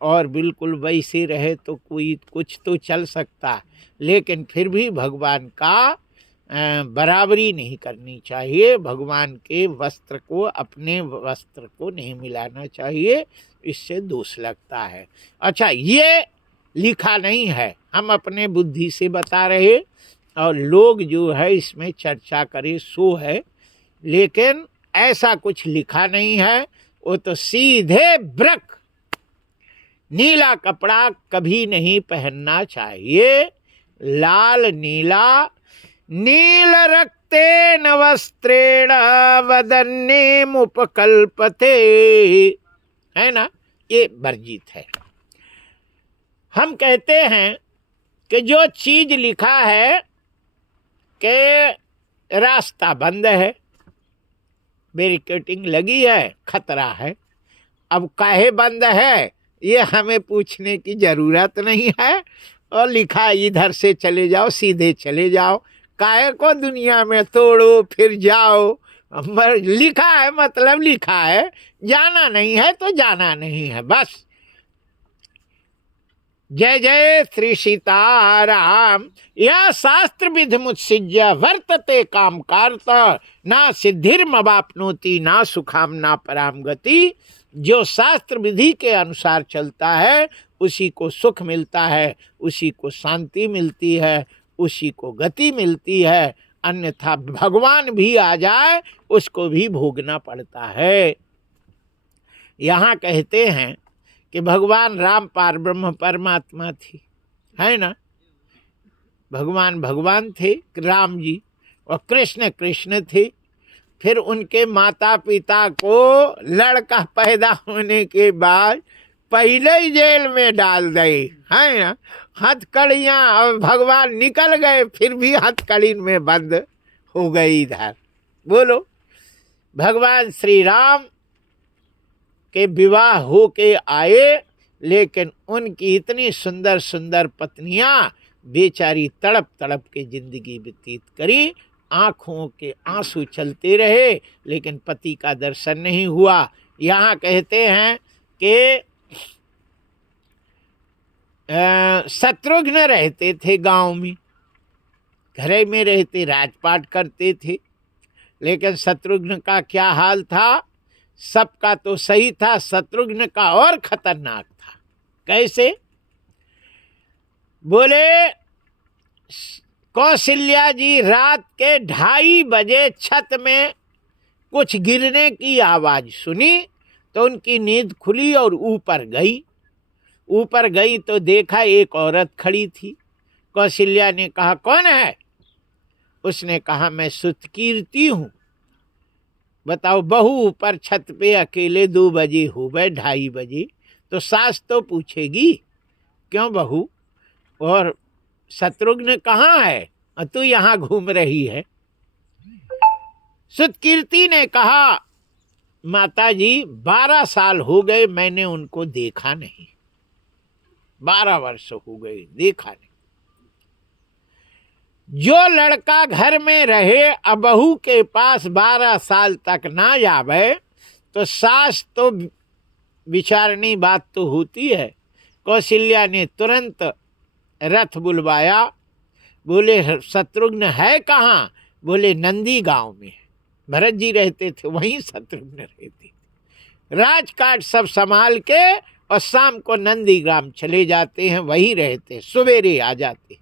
और बिल्कुल वैसे रहे तो कोई कुछ तो चल सकता, लेकिन फिर भी भगवान का बराबरी नहीं करनी चाहिए। भगवान के वस्त्र को अपने वस्त्र को नहीं मिलाना चाहिए, इससे दोष लगता है। अच्छा ये लिखा नहीं है, हम अपने बुद्धि से बता रहे और लोग जो है इसमें चर्चा करे सो है, लेकिन ऐसा कुछ लिखा नहीं है। वो तो सीधे ब्रक नीला कपड़ा कभी नहीं पहनना चाहिए। लाल नीला नील रक्तेन वस्त्रेण वदन्ये मुपकल्पते है ना, ये वर्जित है। हम कहते हैं कि जो चीज लिखा है कि रास्ता बंद है, बैरिकेडिंग लगी है, खतरा है, अब काहे बंद है ये हमें पूछने की जरूरत नहीं है, और लिखा इधर से चले जाओ सीधे चले जाओ, काहे को दुनिया में तोड़ो फिर जाओ। लिखा है मतलब लिखा है, जाना नहीं है तो जाना नहीं है बस। जय जय श्री सीताराम। यह शास्त्र विधि मुत्सिज्य वर्तते काम कार्ता ना सिद्धिर्मवाप्नोति ना सुखाम ना पराम गति। जो शास्त्र विधि के अनुसार चलता है उसी को सुख मिलता है, उसी को शांति मिलती है, उसी को गति मिलती है। अन्यथा भगवान भी आ जाए उसको भी भोगना पड़ता है। यहाँ कहते हैं कि भगवान राम पार ब्रह्म परमात्मा थी, है ना। भगवान भगवान थे राम जी, और कृष्ण कृष्ण थे। फिर उनके माता पिता को लड़का पैदा होने के बाद पहले ही जेल में डाल गए, है ना। हथकड़ियाँ, और भगवान निकल गए फिर भी हथकड़ी में बंद हो गई इधर। बोलो, भगवान श्री राम के विवाह हो के आए, लेकिन उनकी इतनी सुंदर सुंदर पत्नियां बेचारी तड़प तड़प के जिंदगी व्यतीत करी। आंखों के आंसू चलते रहे, लेकिन पति का दर्शन नहीं हुआ। यहाँ कहते हैं कि शत्रुघ्न रहते थे गांव में, घर में रहते, राजपाट करते थे। लेकिन शत्रुघ्न का क्या हाल था, सबका तो सही था, शत्रुघ्न का और खतरनाक था। कैसे? बोले कौशल्या जी रात के 2:30 बजे छत में कुछ गिरने की आवाज सुनी तो उनकी नींद खुली और ऊपर गई। ऊपर गई तो देखा एक औरत खड़ी थी। कौशल्या ने कहा कौन है? उसने कहा मैं सुतकीर्ति हूँ। बताओ, बहू ऊपर छत पे अकेले 2 बजे हो गए, 2:30 बजे, तो सास तो पूछेगी क्यों बहू, और शत्रुघ्न कहाँ है, तू यहाँ घूम रही है? सुतकीर्ति ने कहा माता जी 12 साल हो गए मैंने उनको देखा नहीं, 12 वर्ष हो गए देखा नहीं। जो लड़का घर में रहे अब बहू के पास 12 साल तक ना जावे तो सास तो विचारनी बात तो होती है। कौशल्या ने तुरंत रथ बुलवाया। बोले शत्रुघ्न है कहाँ? बोले नंदी गांव में। भरत जी रहते थे वहीं शत्रुघ्न रहते थे। राजकाट सब संभाल के और शाम को नंदीग्राम चले जाते हैं, वहीं रहते, सवेरे आ जाते।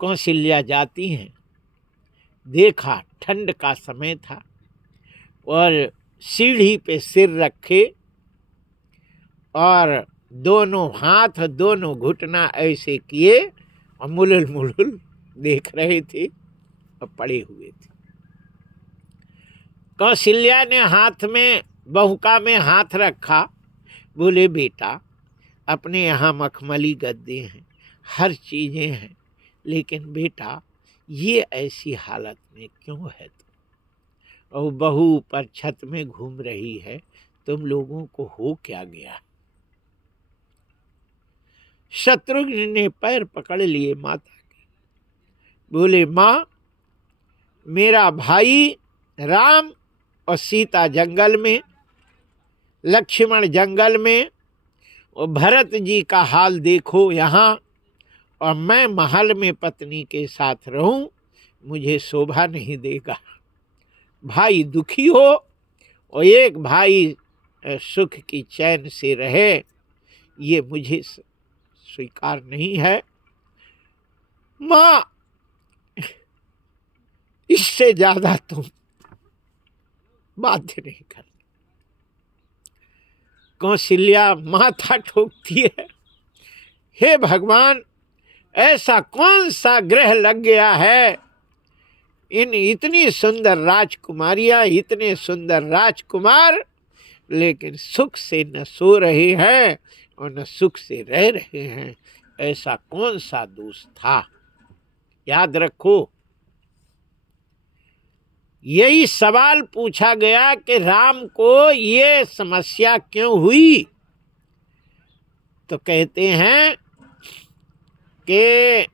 कौशल्या जाती हैं, देखा ठंड का समय था और सीढ़ी पे सिर रखे और दोनों हाथ दोनों घुटना ऐसे किए और मुलुल मुलुल देख रहे थे और पड़े हुए थे। कौशल्या ने हाथ में बहुका में हाथ रखा। बोले बेटा अपने यहाँ मखमली गद्दे हैं, हर चीज़ें हैं, लेकिन बेटा ये ऐसी हालत में क्यों है तुम? और बहू ऊपर छत में घूम रही है, तुम लोगों को हो क्या गया? शत्रुघ्न ने पैर पकड़ लिए माता के। बोले माँ मेरा भाई राम और सीता जंगल में, लक्ष्मण जंगल में, और भरत जी का हाल देखो यहाँ, और मैं महल में पत्नी के साथ रहूं, मुझे शोभा नहीं देगा। भाई दुखी हो और एक भाई सुख की चैन से रहे, ये मुझे स्वीकार नहीं है। माँ इससे ज्यादा तुम बाध्य नहीं कर। कौशल्या माथा ठोकती है, हे भगवान ऐसा कौन सा ग्रह लग गया है, इन इतनी सुंदर राजकुमारियां, इतने सुंदर राजकुमार, लेकिन सुख से न सो रहे हैं और न सुख से रह रहे हैं। ऐसा कौन सा दोष था? याद रखो, यही सवाल पूछा गया कि राम को ये समस्या क्यों हुई? तो कहते हैं कि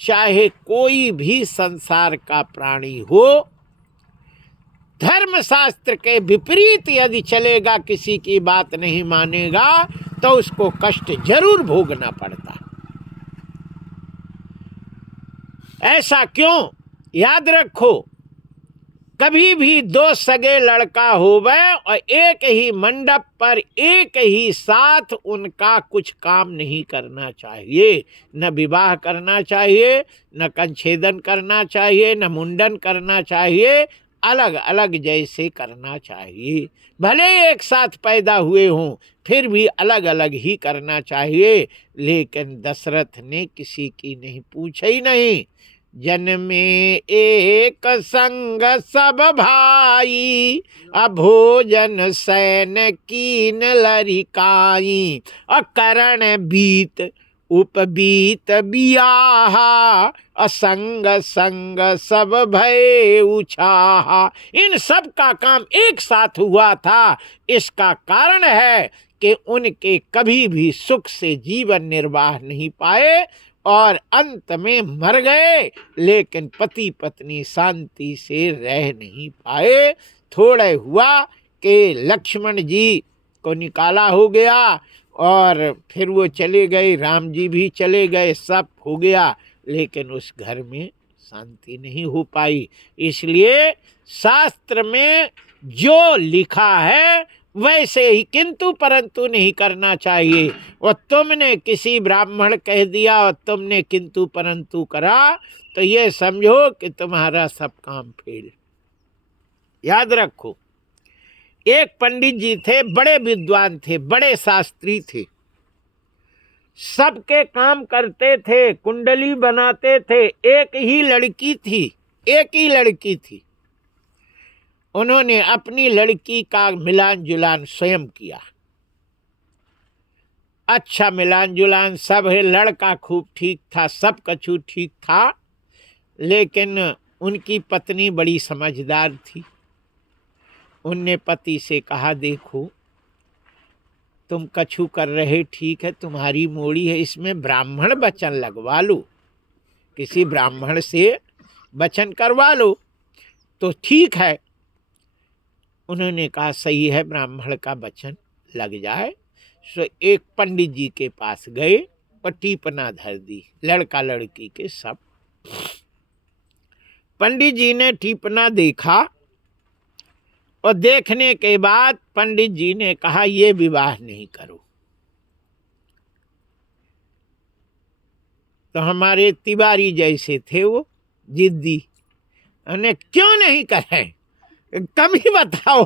चाहे कोई भी संसार का प्राणी हो, धर्मशास्त्र के विपरीत यदि चलेगा, किसी की बात नहीं मानेगा, तो उसको कष्ट जरूर भोगना पड़ता। ऐसा क्यों? याद रखो, कभी भी दो सगे लड़का होवे और एक ही मंडप पर एक ही साथ उनका कुछ काम नहीं करना चाहिए। न विवाह करना चाहिए, न कंछेदन करना चाहिए, न मुंडन करना चाहिए, अलग अलग जैसे करना चाहिए। भले एक साथ पैदा हुए हों फिर भी अलग अलग ही करना चाहिए। लेकिन दशरथ ने किसी की नहीं पूछा ही नहीं। जन्मे एक संग सब भाई, अभोजन सैन कीन लरिकाई, और करण बीत उपबीत बियाहा, असंग संग सब भय उछाहा। इन सब का काम एक साथ हुआ था। इसका कारण है कि उनके कभी भी सुख से जीवन निर्वाह नहीं पाए और अंत में मर गए, लेकिन पति पत्नी शांति से रह नहीं पाए। थोड़े हुआ कि लक्ष्मण जी को निकाला हो गया और फिर वो चले गए, राम जी भी चले गए, सब हो गया, लेकिन उस घर में शांति नहीं हो पाई। इसलिए शास्त्र में जो लिखा है वैसे ही किंतु परंतु नहीं करना चाहिए। और तुमने किसी ब्राह्मण कह दिया और तुमने किंतु परंतु करा तो ये समझो कि तुम्हारा सब काम फेल। याद रखो, एक पंडित जी थे, बड़े विद्वान थे, बड़े शास्त्री थे, सबके काम करते थे, कुंडली बनाते थे। एक ही लड़की थी, एक ही लड़की थी। उन्होंने अपनी लड़की का मिलान जुलान स्वयं किया। अच्छा मिलान जुलान सब है, लड़का खूब ठीक था, सब कछु ठीक था, लेकिन उनकी पत्नी बड़ी समझदार थी। उनने पति से कहा, देखो तुम कछु कर रहे ठीक है, तुम्हारी मोड़ी है, इसमें ब्राह्मण वचन लगवा लो, किसी ब्राह्मण से वचन करवा लो तो ठीक है। उन्होंने कहा सही है, ब्राह्मण का वचन लग जाए। सो एक पंडित जी के पास गए और टीपना धर दी लड़का लड़की के सब। पंडित जी ने टीपना देखा और देखने के बाद पंडित जी ने कहा ये विवाह नहीं करो। तो हमारे तिवारी जैसे थे वो जिद्दी, उन्हें क्यों नहीं करें, कमी बताओ,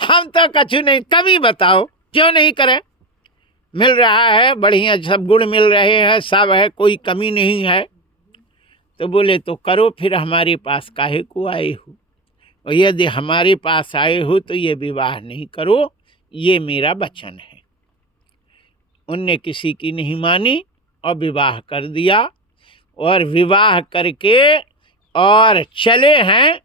हम तो कछु नहीं, कमी बताओ क्यों नहीं करें। मिल रहा है बढ़िया, सब गुण मिल रहे हैं, सब है, कोई कमी नहीं है। तो बोले तो करो फिर, हमारे पास काहे को आए हो, और यदि हमारे पास आए हो तो ये विवाह नहीं करो, ये मेरा वचन है। उनने किसी की नहीं मानी और विवाह कर दिया। और विवाह करके और चले हैं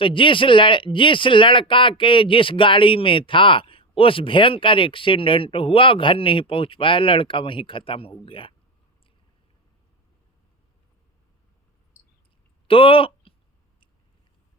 तो जिस लड़का के जिस गाड़ी में था उस भयंकर एक्सीडेंट हुआ, घर नहीं पहुंच पाया, लड़का वहीं खत्म हो गया। तो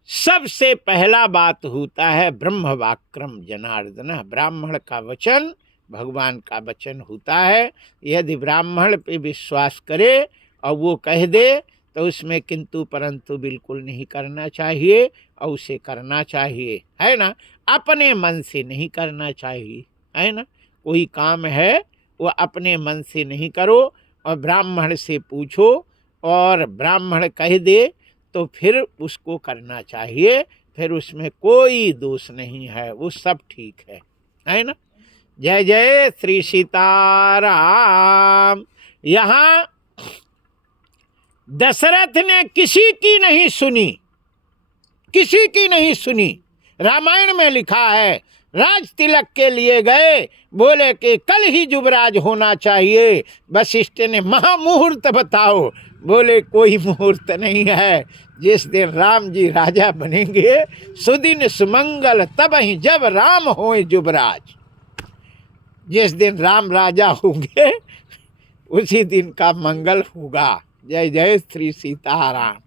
सबसे पहला बात होता है ब्रह्म वाक्रम जनार्दन, ब्राह्मण का वचन भगवान का वचन होता है। यदि ब्राह्मण पे विश्वास करे और वो कह दे तो उसमें किंतु परंतु बिल्कुल नहीं करना चाहिए, और उसे करना चाहिए, है ना। अपने मन से नहीं करना चाहिए, है ना। कोई काम है वो अपने मन से नहीं करो, और ब्राह्मण से पूछो और ब्राह्मण कह दे तो फिर उसको करना चाहिए, फिर उसमें कोई दोष नहीं है, वो सब ठीक है ना। जय जय श्री सीताराम। यहाँ दशरथ ने किसी की नहीं सुनी, किसी की नहीं सुनी। रामायण में लिखा है, राज तिलक के लिए गए, बोले कि कल ही युवराज होना चाहिए। वशिष्ठ ने महामुहूर्त बताओ, बोले कोई मुहूर्त नहीं है, जिस दिन राम जी राजा बनेंगे सुदिन सुमंगल तब ही जब राम होए युवराज। जिस दिन राम राजा होंगे उसी दिन का मंगल होगा। जय जय श्री सीताराम,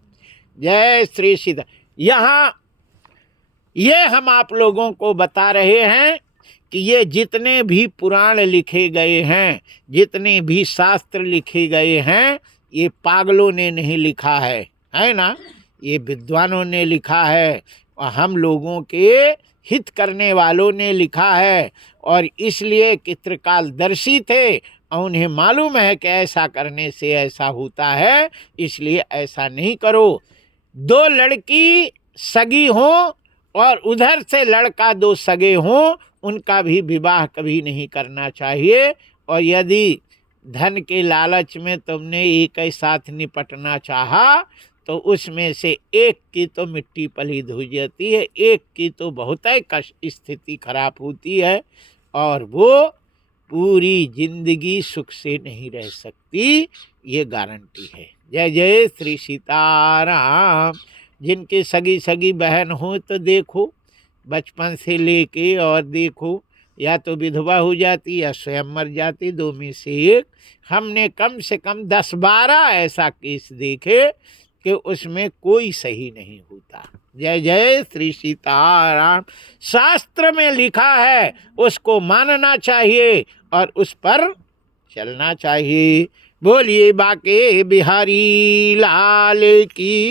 जय श्री सीता। यहाँ ये हम आप लोगों को बता रहे हैं कि ये जितने भी पुराण लिखे गए हैं, जितने भी शास्त्र लिखे गए हैं, ये पागलों ने नहीं लिखा है ना, ये विद्वानों ने लिखा है। और हम लोगों के हित करने वालों ने लिखा है, और इसलिए कि त्रिकालदर्शी थे और उन्हें मालूम है कि ऐसा करने से ऐसा होता है, इसलिए ऐसा नहीं करो। दो लड़की सगी हो और उधर से लड़का दो सगे हों, उनका भी विवाह कभी नहीं करना चाहिए। और यदि धन के लालच में तुमने एक ही साथ निपटना चाहा तो उसमें से एक की तो मिट्टी पलीद हो जाती है, एक की तो बहुत ही कष्ट स्थिति खराब होती है, और वो पूरी जिंदगी सुख से नहीं रह सकती, ये गारंटी है। जय जय श्री सीताराम। जिनके सगी सगी बहन हो तो देखो, बचपन से लेके और देखो, या तो विधवा हो जाती या स्वयं मर जाती, दो में से एक। हमने कम से कम 10-12 ऐसा केस देखे कि उसमें कोई सही नहीं होता। जय जय श्री सीताराम। शास्त्र में लिखा है, उसको मानना चाहिए और उस पर चलना चाहिए। बोलिए बाके बिहारी लाल की।